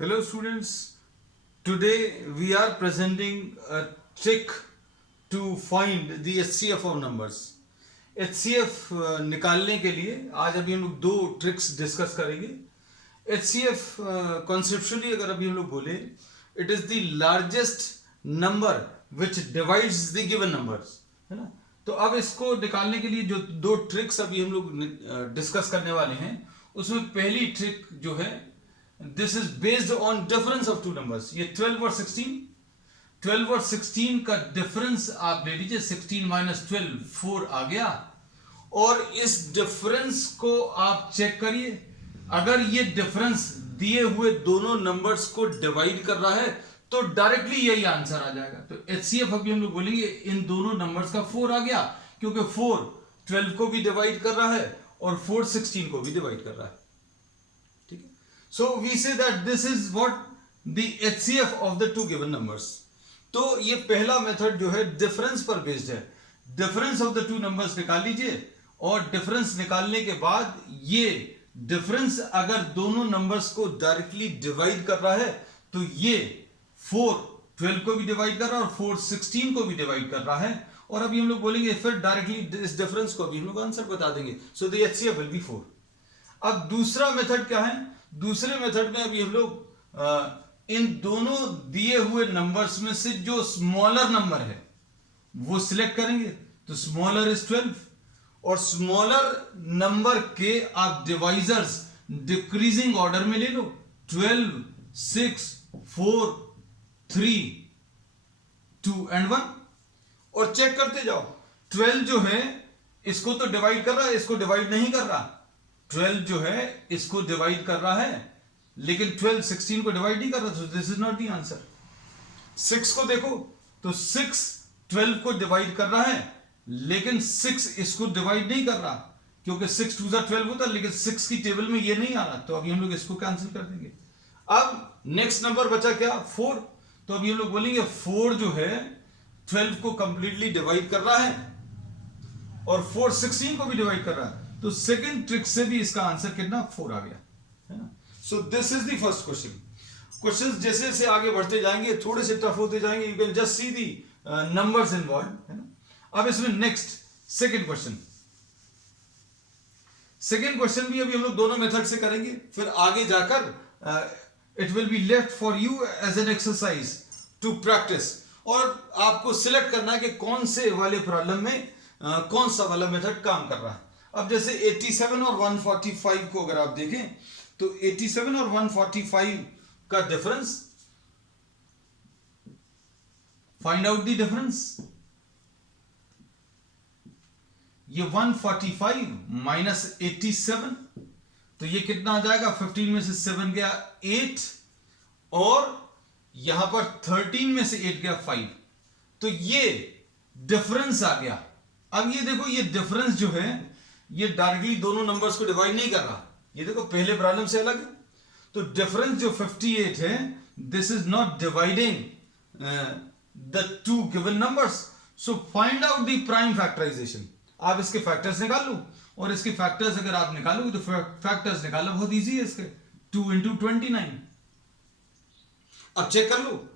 Hello students, today we are presenting a trick to find the HCF of numbers. HCF निकालने के लिए आज अभी हम लोग दो ट्रिक्स डिस्कस करेंगे. HCF conceptually अगर अभी हम लोग बोले, it is the largest number which divides the given numbers, है ना. तो अब इसको निकालने के लिए जो दो ट्रिक्स अभी हम लोग डिस्कस करने वाले हैं, उसमें पहली ट्रिक जो है, this is based on difference of two numbers. ये 12 और 16 का डिफरेंस आप ले लीजिए. 16 माइनस 12 4 आ गया. और इस डिफरेंस को आप चेक करिए. अगर ये डिफरेंस दिए हुए दोनों नंबर्स को डिवाइड कर रहा है तो डायरेक्टली यही आंसर आ जाएगा. तो HCF अभी हम लोग बोलेंगे इन दोनों नंबर्स का 4 आ गया, क्योंकि 4 12 को भी डिवाइड कर रहा है और 4 16 को भी डिवाइड कर रहा है. ठीक है. So we say that this is what the HCF of the two given numbers. तो ये पहला मेथड जो है डिफरेंस पर बेस्ड है. Difference of the two numbers निकाल लीजिए और डिफरेंस निकालने के बाद ये डिफरेंस अगर दोनों नंबर्स को डायरेक्टली डिवाइड कर रहा है तो ये 4 12 को भी डिवाइड कर रहा है और 4 16 को भी डिवाइड कर रहा है. और अभी हम लोग बोलेंगे फिर डायरेक्टली इस डिफरेंस को अभी हम लोग आंसर बता देंगे. So the HCF will be 4. अब दूसरा मेथड क्या है? दूसरे मेथड में अभी हम लोग इन दोनों दिए हुए नंबर्स में से जो स्मॉलर नंबर है वो सिलेक्ट करेंगे. तो स्मॉलर इज 12 और स्मॉलर नंबर के आप डिवाइजर्स डिक्रीजिंग ऑर्डर में ले लो. 12 6 4 3 2 एंड 1 और चेक करते जाओ. 12 जो है इसको तो डिवाइड कर रहा है, इसको डिवाइड नहीं कर रहा. 12 जो है इसको डिवाइड कर रहा है लेकिन 12 16 को डिवाइड नहीं कर रहा. तो this is not the answer. 6 को देखो तो 6 12 को डिवाइड कर रहा है लेकिन 6 इसको डिवाइड नहीं कर रहा, क्योंकि 6 2 12 होता है, लेकिन 6 की टेबल में ये नहीं आ रहा. तो अभी हम लोग इसको कैंसिल कर देंगे. अब नेक्स्ट नंबर बचा क्या? 4. तो अभी हम लोग बोलेंगे 4 जो है 12 को कंप्लीटली डिवाइड कर रहा है और 4 16 को भी डिवाइड कर रहा है. तो सेकंड ट्रिक से भी इसका आंसर कितना? 4 आ गया, है ना. So this is the first question. Questions जैसे जैसे आगे बढ़ते जाएंगे थोड़े से टफ होते जाएंगे. You can just see the numbers involve, है ना. अब इसमें next second question. Second question भी अभी हम लोग दोनों मेथड से करेंगे. फिर आगे जाकर it will be left for you as an exercise to practice. और आपको सिलेक्ट करना है कि कौन से वाले प्रॉब्लम में कौन सा वाला मेथड काम कर रहा है. अब जैसे 87 और 145 को अगर आप देखें तो 87 और 145 का difference, find out the difference. ये 145 माइनस 87 तो ये कितना आ जाएगा? 15 में से 7 गया 8 और यहां पर 13 में से 8 गया 5. तो ये डिफरेंस आ गया. अब ये देखो, ये डिफरेंस जो है ये डायरेक्टली दोनों नंबर्स को डिवाइड नहीं कर रहा. ये देखो पहले प्रॉब्लम से अलग है. तो डिफरेंस जो 58 है, this is not dividing the two given numbers. So find out the prime factorisation. आप इसके फैक्टर्स निकाल लो और इसके फैक्टर्स अगर आप निकालोगे तो फैक्टर्स निकालना बहुत इजी है इसके. 2 इंटू 29. अब चेक कर लो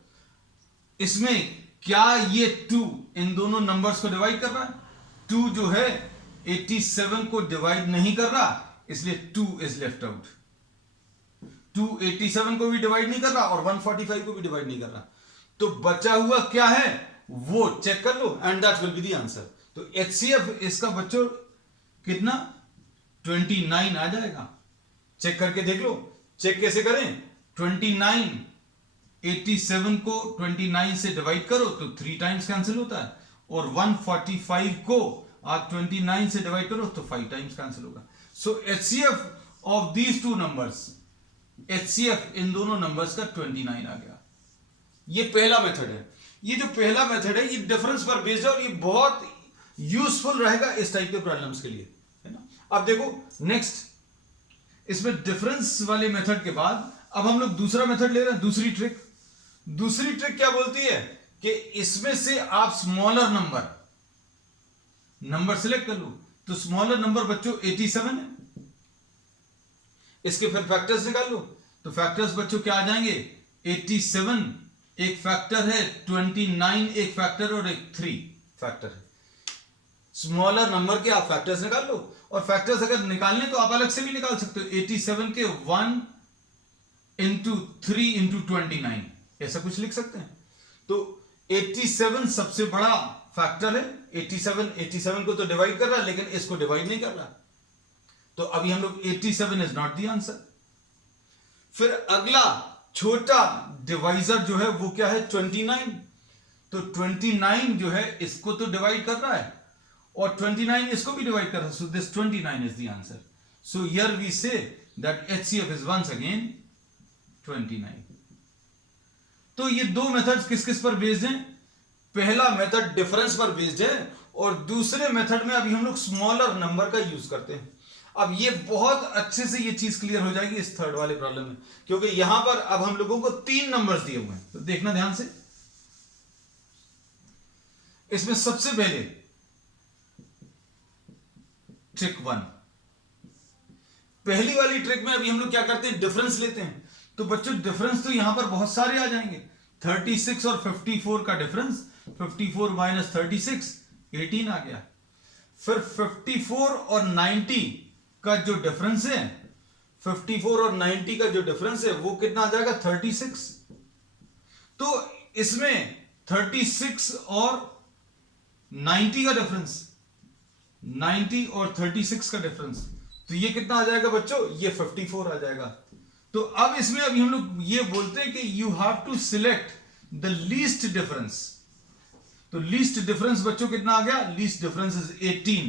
इसमें क्या ये 2 इन दोनों नंबर्स को डिवाइड कर रहा है. 2 जो है 87 को डिवाइड नहीं कर रहा, इसलिए 2 इज लेफ्ट आउट. 2 87 को भी डिवाइड नहीं कर रहा और 145 को भी डिवाइड नहीं कर रहा. तो बचा हुआ क्या है वो चेक कर लो and that will be the answer. तो HCF इसका बच्चों कितना? 29 आ जाएगा. चेक करके देख लो. चेक कैसे करें? 29 87 को 29 से डिवाइड करो तो 3 टाइम्स कैंसिल होता है और 145 को आप 29 से डिवाइड करो तो 5 टाइम्स कैंसिल होगा. सो HCF of these two numbers, HCF इन दोनों नंबर्स का 29 आ गया. ये पहला मेथड है. ये जो पहला मेथड है ये डिफरेंस पर बेस्ड है और ये बहुत यूजफुल रहेगा इस टाइप के प्रॉब्लम्स के लिए, है ना. अब देखो नेक्स्ट इसमें डिफरेंस वाले मेथड के बाद अब हम लोग दूसरा मेथड ले रहे हैं. दूसरी ट्रिक. दूसरी ट्रिक क्या बोलती है कि इसमें से आप स्मॉलर नंबर सिलेक्ट कर लो. तो स्मॉलर नंबर बच्चों 87 है. इसके फिर फैक्टर्स निकाल लो. तो फैक्टर्स बच्चों क्या आ जाएंगे, 87 एक फैक्टर है, 29 एक फैक्टर और एक 3 फैक्टर है। स्मॉलर नंबर के आप फैक्टर्स निकाल लो, और फैक्टर्स अगर निकालने तो आप अलग से भी निकाल सकते हो। 87 के 1 इंटू 3 इंटू 29 ऐसा कुछ लिख सकते हैं। तो 87 सबसे बड़ा फैक्टर है। 87 को तो डिवाइड कर रहा है, लेकिन इसको डिवाइड नहीं कर रहा, तो अभी हम लोग 87 इज नॉट द आंसर। फिर अगला छोटा डिवाइजर जो है वो क्या है, 29। तो 29 जो है इसको तो डिवाइड कर रहा है, और 29 इसको भी डिवाइड कर रहा है, so this 29 is the answer. So here we say that HCF is once again 29। तो ये दो मेथड्स किस किस पर बेस्ड हैं? पहला मेथड डिफरेंस पर बेस्ड है, और दूसरे मेथड में अभी हम लोग स्मॉलर नंबर का यूज करते हैं। अब ये बहुत अच्छे से ये चीज क्लियर हो जाएगी इस थर्ड वाले प्रॉब्लम में, क्योंकि यहां पर अब हम लोगों को 3 नंबर्स दिए हुए हैं। तो देखना ध्यान से, इसमें सबसे पहले ट्रिक 1, पहली वाली ट्रिक में अभी हम लोग क्या करते हैं, डिफरेंस लेते हैं। तो बच्चों डिफरेंस तो यहां पर बहुत सारे आ जाएंगे। 36 और 54 का डिफरेंस, 54 माइनस 36 18 आ गया। फिर 54 और 90 का जो डिफरेंस है, 54 और 90 का जो डिफरेंस है वो कितना आ जाएगा, 36। तो इसमें 36 और 90 का डिफरेंस, 90 और 36 का डिफरेंस, तो ये कितना आ जाएगा बच्चों, ये 54 आ जाएगा। तो अब इसमें अभी हम लोग ये बोलते हैं कि you have to select the least difference. तो लीस्ट डिफरेंस बच्चों कितना आ गया, लीस्ट डिफरेंस इज 18,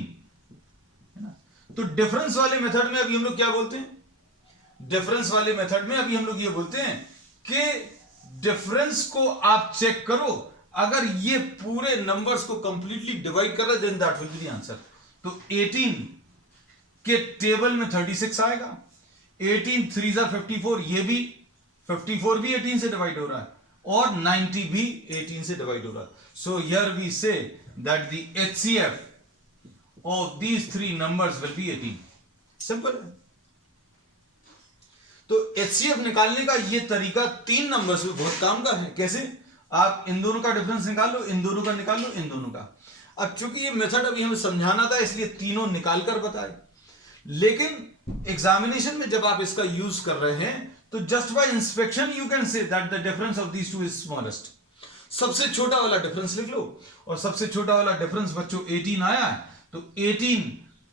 है ना। तो डिफरेंस वाले मेथड में अभी हम लोग क्या बोलते हैं, डिफरेंस वाले मेथड में अभी हम लोग ये बोलते हैं कि डिफरेंस को आप चेक करो, अगर ये पूरे नंबर्स को कंप्लीटली डिवाइड कर रहा है then that will be the answer. तो 18 के टेबल में 36 आएगा, 18 3 जा 54, ये भी 54 भी 18 से डिवाइड हो रहा है, और 90 भी 18 से डिवाइड हो रहा है। So here we say that the HCF of these 3 numbers will be 18। Simple है। तो HCF निकालने का ये तरीका 3 नंबर्स में बहुत काम का है। कैसे, आप इन दोनों का डिफरेंस निकाल लो, इन दोनों का निकाल लो, इन दोनों का। अब चूंकि ये मेथड अभी हमें समझाना था इसलिए तीनों निकाल कर बताए, लेकिन एग्जामिनेशन में जब आप इसका यूज कर रहे हैं तो just by inspection you can say that the difference of these two is smallest. सबसे छोटा वाला डिफरेंस लिख लो, और सबसे छोटा वाला डिफरेंस बच्चों 18 आया है, तो 18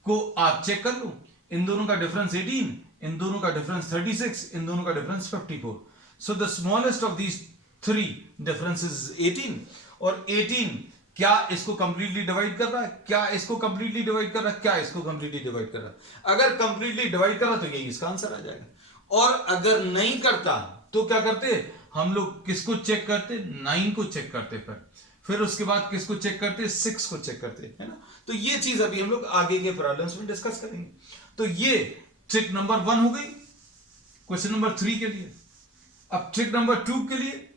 को आप चेक कर लो। इन दोनों का डिफरेंस 18, इन दोनों का डिफरेंस 36, इन दोनों का difference 54। So the smallest of these 3 differences 18, और 18 क्या इसको कंप्लीटली डिवाइड कर रहा है, क्या इसको कंप्लीटली डिवाइड कर रहा है, क्या इसको कंप्लीटली डिवाइड कर रहा है। अगर कंप्लीटली डिवाइड कर रहा तो यही इसका आंसर आ जाएगा, और अगर नहीं करता तो क्या करते हम लोग, किसको चेक करते, 9 को चेक करते, फिर उसके बाद किसको चेक करते, 6 को चेक करते, है ना। तो ये चीज अभी हम लोग आगे के प्रॉब्लम्स में डिस्कस करेंगे। तो ये ट्रिक नंबर 1 हो गई क्वेश्चन नंबर 3 के लिए। अब ट्रिक नंबर 2 के लिए,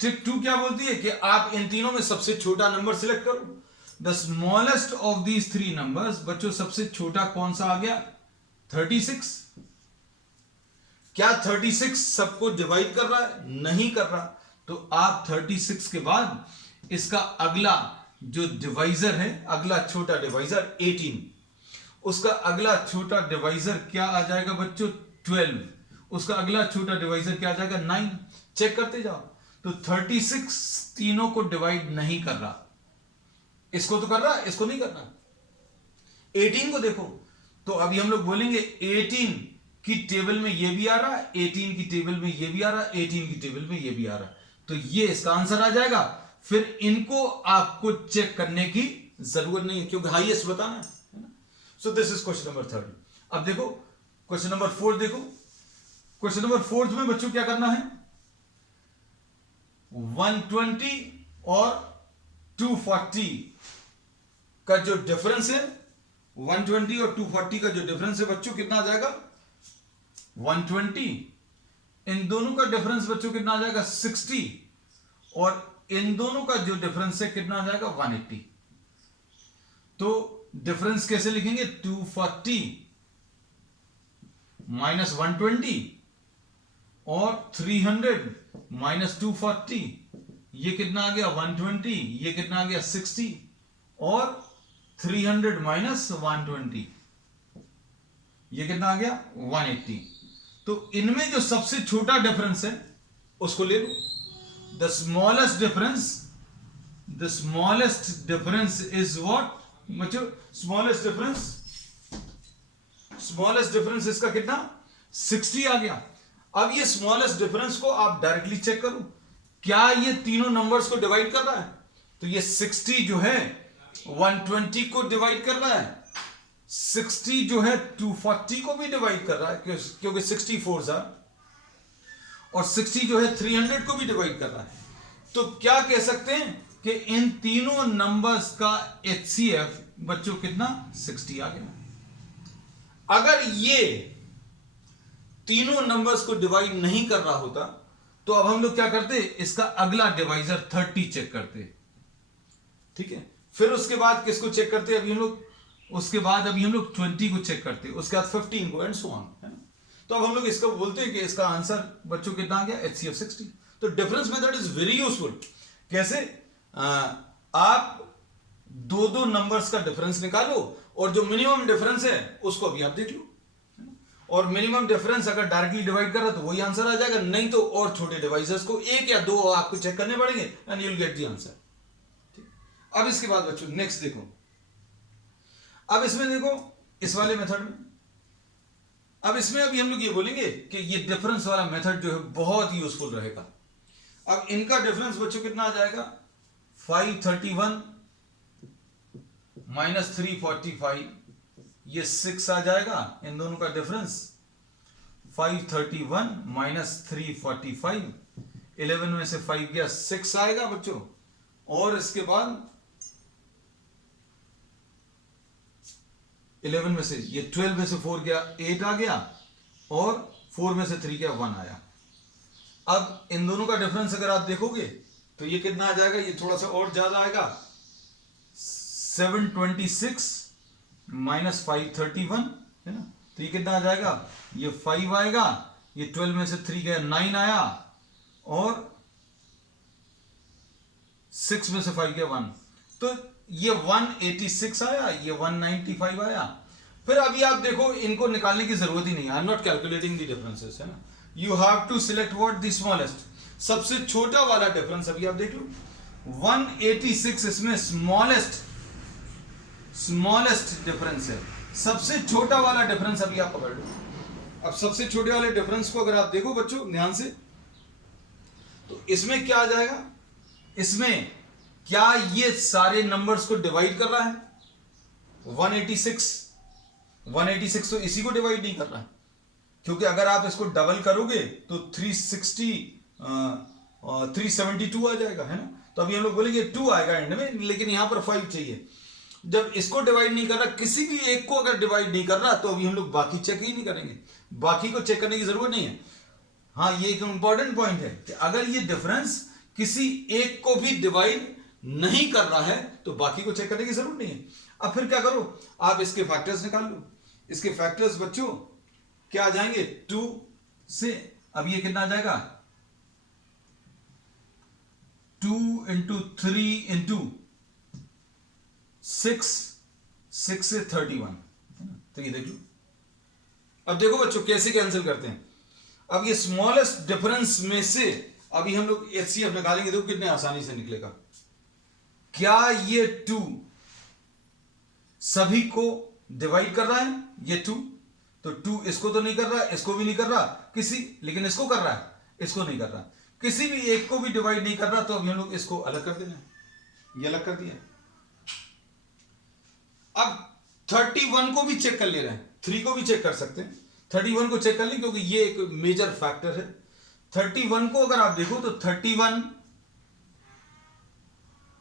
ट्रिक 2 क्या बोलती है कि आप इन तीनों में सबसे छोटा नंबर सिलेक्ट करो। The smallest of these 3 numbers, बच्चों सबसे छोटा कौन सा आ गया, 36। क्या 36 सबको डिवाइड कर रहा है, नहीं कर रहा, तो आप 36 के बाद इसका अगला जो डिवाइजर है, अगला छोटा डिवाइजर 18, उसका अगला छोटा डिवाइजर क्या आ जाएगा बच्चों, 12, उसका अगला छोटा डिवाइजर क्या आ जाएगा, 9। चेक करते जाओ। तो 36 तीनों को डिवाइड नहीं कर रहा, इसको तो कर रहा, इसको नहीं कर रहा। 18 को देखो, तो अभी हम लोग बोलेंगे 18 की टेबल में ये भी आ रहा है, 18 की टेबल में ये भी आ रहा है, 18 की टेबल में ये भी आ रहा है, तो ये इसका आंसर आ जाएगा। फिर इनको आपको चेक करने की जरूरत नहीं है, क्योंकि हाईएस्ट बताना है ना। So this is question number 3। अब देखो क्वेश्चन नंबर 4 देखो। क्वेश्चन नंबर 4 में बच्चों क्या करना है, 120 और 240 का जो डिफरेंस है, 120 और 240 का जो डिफरेंस है बच्चों कितना आ जाएगा, 120। इन दोनों का डिफरेंस बच्चों कितना आ जाएगा, 60, और इन दोनों का जो डिफरेंस है कितना आ जाएगा, 180। तो डिफरेंस कैसे लिखेंगे, 240 माइनस 120 और 300 माइनस 240, ये कितना आ गया 120, ये कितना आ गया 60 और 300 माइनस 120, ये कितना आ गया 180। तो इनमें जो सबसे छोटा डिफरेंस है उसको ले लो। The smallest difference is what बच्चों? स्मॉलेस्ट डिफरेंस इसका कितना 60 आ गया। अब ये स्मॉलेस्ट डिफरेंस को आप डायरेक्टली चेक करो, क्या ये तीनों नंबर्स को डिवाइड कर रहा है? तो ये 60 जो है 120 को डिवाइड कर रहा है, 60 जो है 240 को भी डिवाइड कर रहा है क्योंकि 64 सा, और 60 जो है 300 को भी डिवाइड कर रहा है। तो क्या कह सकते हैं कि इन तीनों नंबर्स का HCF बच्चों कितना 60 आ गया। अगर ये तीनों नंबर्स को डिवाइड नहीं कर रहा होता तो अब हम लोग क्या करते, इसका अगला डिवाइजर 30 चेक करते, ठीक है। फिर उसके बाद किसको चेक करते अभी हम लोग, उसके बाद अभी हम लोग 20 को चेक करते, उसके बाद 15 को एंड सो ऑन, है ना। तो अब हम लोग इसको बोलते हैं कि इसका आंसर बच्चों कितना आ गया HCF 60। तो difference method is very useful. कैसे? आप दो नंबर्स का डिफरेंस निकालो और जो मिनिमम डिफरेंस है उसको अभी आप देख लो, और मिनिमम डिफरेंस अगर डायरेक्टली डिवाइड कर रहा तो वही आंसर आ जाएगा, नहीं तो और छोटे डिवाइजर्स को एक या दो आपको चेक करने पड़ेंगे and you will get the answer. अब इसके बाद बच्चों नेक्स्ट देखो, अब इसमें देखो इस वाले मेथड में, अब इसमें अभी हम लोग ये बोलेंगे कि ये डिफरेंस वाला मेथड जो है बहुत यूजफुल रहेगा। अब इनका डिफरेंस बच्चों कितना आ जाएगा 531 माइनस 345, ये 6 आ जाएगा। इन दोनों का डिफरेंस 531 माइनस 345, 11 में से 5 गया 6 आएगा बच्चों, और इसके बाद 11 में से ये 12 में से 4 गया 8 आ गया, और 4 में से 3 गया 1 आया। अब इन दोनों का डिफरेंस अगर आप देखोगे तो ये कितना आ जाएगा, ये थोड़ा सा और ज्यादा आएगा, 726 माइनस 531, है ना। तो ये कितना आ जाएगा, ये 5 आएगा, ये 12 में से 3 गया 9 आया, और 6 में से 5 गया 1, तो ये 186 आया, ये 195 आया। फिर अभी आप देखो इनको निकालने की जरूरत ही नहीं है, I am not calculating the differences, है ना। You have to select what the smallest, सबसे छोटा वाला डिफरेंस अभी आप देख लो 186, इसमें स्मॉलेस्ट डिफरेंस है, सबसे छोटा वाला डिफरेंस अभी आप पकड़ लो। अब सबसे छोटे वाले डिफरेंस को अगर आप देखो बच्चों ध्यान से, तो इसमें क्या आ जाएगा, इसमें क्या ये सारे नंबर्स को डिवाइड कर रहा है 186 तो इसी को डिवाइड नहीं कर रहा है, क्योंकि अगर आप इसको डबल करोगे तो 372 आ जाएगा, है ना। तो अभी हम लोग बोलेंगे 2 आएगा एंड में, लेकिन यहां पर 5 चाहिए। जब इसको डिवाइड नहीं कर रहा, किसी भी एक को अगर डिवाइड नहीं कर रहा, तो अभी हम लोग बाकी चेक ही नहीं करेंगे, बाकी को चेक करने की जरूरत नहीं है। हाँ, ये एक इंपॉर्टेंट पॉइंट है कि अगर ये डिफरेंस किसी एक को भी डिवाइड नहीं कर रहा है तो बाकी को चेक करने की जरूरत नहीं है। अब फिर क्या करो, आप इसके फैक्टर्स निकाल लो। इसके फैक्टर्स बच्चों क्या आ जाएंगे 2 से, अब ये कितना आ जाएगा 2 इंटू 3 इंटू 6 से 31, तो ये देख लो। अब देखो बच्चों कैसे कैंसिल करते हैं। अब ये स्मॉलेस्ट डिफरेंस में से अभी हम लोग HCF निकालेंगे, देखो कितने आसानी से निकलेगा। क्या ये 2 सभी को डिवाइड कर रहा है, ये 2, तो 2 इसको तो नहीं कर रहा, इसको भी नहीं कर रहा किसी, लेकिन इसको कर रहा है, इसको नहीं कर रहा, किसी भी एक को भी डिवाइड नहीं कर रहा, तो अभी हम लोग इसको अलग कर देना, ये अलग कर दिया। अब 31 को भी चेक कर ले रहे हैं, 3 को भी चेक कर सकते हैं, 31 को चेक कर लें क्योंकि ये एक मेजर फैक्टर है। 31 को अगर आप देखो तो 31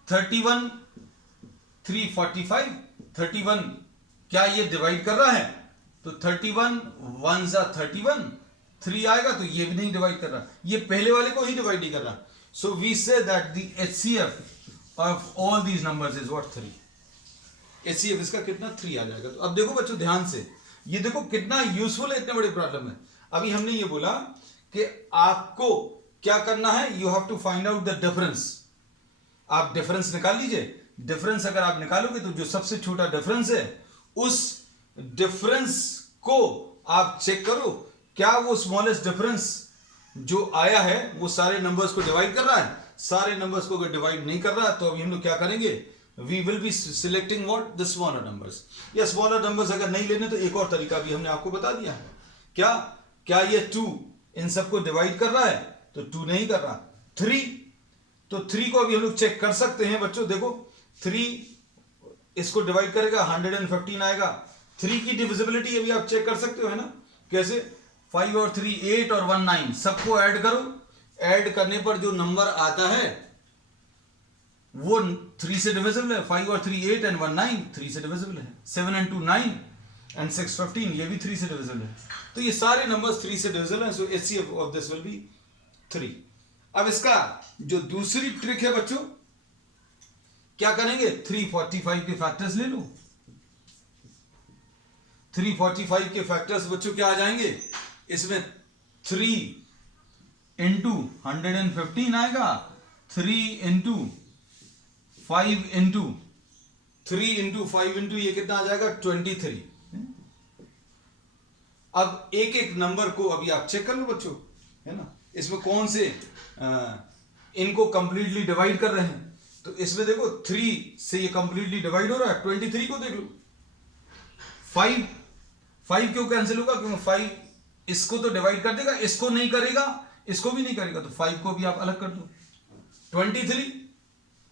345, 31 क्या ये डिवाइड कर रहा है, तो 31 1 जा 31, 3 आएगा तो ये भी नहीं डिवाइड कर रहा, ये पहले वाले को ही डिवाइड नहीं कर रहा। So we say that the HCF of all these numbers is what 3। HCF इसका कितना 3 आ जाएगा। तो अब देखो बच्चों ध्यान से, ये देखो कितना यूजफुल है इतने बड़े प्रॉब्लम में। अभी हमने ये बोला कि आपको क्या करना है, you have to find out the difference. आप डिफरेंस निकाल लीजिए। डिफरेंस अगर आप निकालोगे तो जो सबसे छोटा डिफरेंस है उस डिफरेंस को आप चेक करो, क्या वो स्मॉलेस्ट डिफरेंस जो आया है वो सारे नंबर्स को डिवाइड कर रहा है। सारे नंबर्स को अगर डिवाइड नहीं कर रहा तो अभी हम लोग क्या करेंगे, we will be selecting what, the smaller numbers. या स्मॉलर नंबर्स अगर नहीं लेने तो एक और तरीका भी हमने आपको बता दिया है। क्या ये 2 इन सबको डिवाइड कर रहा है, तो 2 नहीं कर रहा। 3, तो 3 को अभी हम लोग चेक कर सकते हैं बच्चों। देखो 3 इसको डिवाइड करेगा 115 आएगा। 3 की डिविजिबिलिटी अभी आप चेक कर सकते हो, है ना। कैसे, 5 और 3 8 और 1 9, सबको ऐड करो। ऐड करने पर जो नंबर आता है वो 3 से डिविजिबल है। 5 और 3 8 एंड 1 9 3 से डिविजिबल है। 7 and 2 9 एंड 6 15 ये भी 3 से डिविजिबल है। तो ये सारे नंबर्स 3 से डिविजिबल हैं। सो HCF of this will be 3। अब इसका जो दूसरी ट्रिक है बच्चों, क्या करेंगे, 345 के फैक्टर्स ले लो। 345 के फैक्टर्स बच्चों क्या आ जाएंगे, इसमें 3 इंटू 115 आएगा, 3 इंटू 5 इंटू 3 इंटू 5 इंटू ये कितना आ जाएगा, 23। अब एक एक नंबर को अभी आप चेक कर लो बच्चों, है ना। इसमें कौन से इनको कंप्लीटली डिवाइड कर रहे हैं, तो इसमें देखो 3 से ये कंप्लीटली डिवाइड हो रहा है। 23 को देख लो। 5 क्यों कैंसिल होगा, क्योंकि 5 इसको तो डिवाइड कर देगा, इसको नहीं करेगा, इसको भी नहीं करेगा, तो 5 को भी आप अलग कर दो। 23,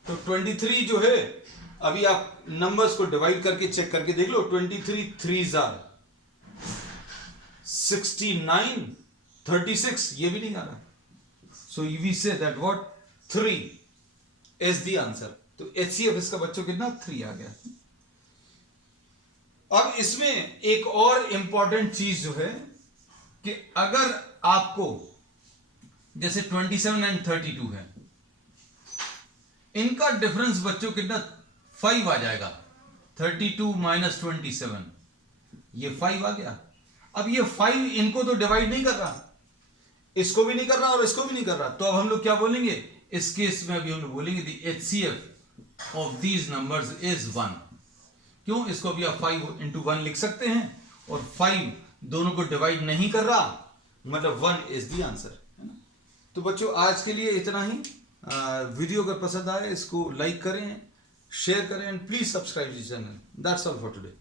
तो 23 जो है अभी आप नंबर्स को डिवाइड करके चेक करके देख लो। 23 3s are 69, 36 ये भी नहीं आ रहा। So we say that what 3 is the answer. तो HCF इसका बच्चों कितना 3 आ गया। अब इसमें एक और इंपॉर्टेंट चीज जो है कि अगर आपको जैसे 27 एंड 32 है, इनका डिफरेंस बच्चों कितना 5 आ जाएगा। 32 माइनस 27 ये 5 आ गया। अब ये 5 इनको तो डिवाइड नहीं कर रहा, इसको भी नहीं कर रहा और इसको भी नहीं कर रहा, तो अब हम लोग क्या बोलेंगे इस केस में, अभी हम लोग बोलेंगे the HCF of these numbers is 1। क्यों, इसको भी आप 5 into 1 लिख सकते हैं, और 5 दोनों को डिवाइड नहीं कर रहा, मतलब 1 इज द आंसर, है ना। तो बच्चों आज के लिए इतना ही। वीडियो अगर पसंद आए इसको लाइक करें, शेयर करें, and please subscribe this channel. That's all for today.